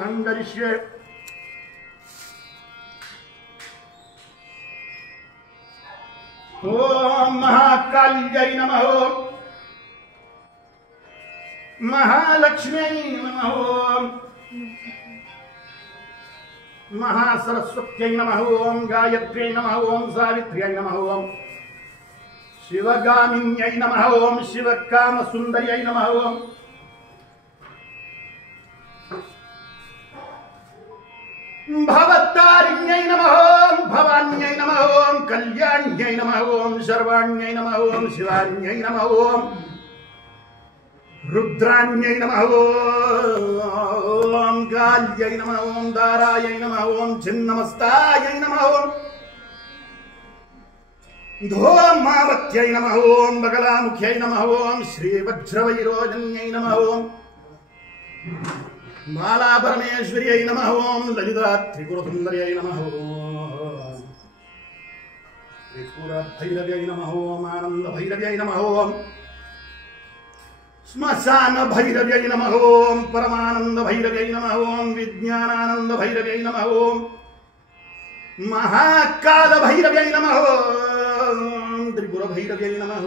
अंगरिष्ये ओम महाकाल्यै नमः महालक्ष्म्यै नमः महासरस्वत्यै नमः गायत्र्यै नमः सावित्र्यै नमः शिवगामिन्यै नमः शिवकामसुन्दर्यै नमः भवतारिण्यै नमः भवान्यै नमः कल्याण्यै नमः शर्वाण्यै नमः शिवान्यै नमः रुद्राण्यै नमः काल्यै नमः दारायै नमः छिन्नमस्तायै नमः धूमावत्यै नमः बगलामुख्यै नमः श्रीवज्रवैरोजन्यै नमः माला परमेश्वर्यै नमः ललिता त्रिपुरसुन्दर्यै नमः त्रिपुरभैरव्यै नमः आनन्दभैरव्यै नमः श्मशानभैरव्यै नमः परमानन्दभैरव्यै नमः विज्ञानानन्दभैरव्यै नमः महाकालभैरव्यै नमः त्रिपुरभैरव्यै नमः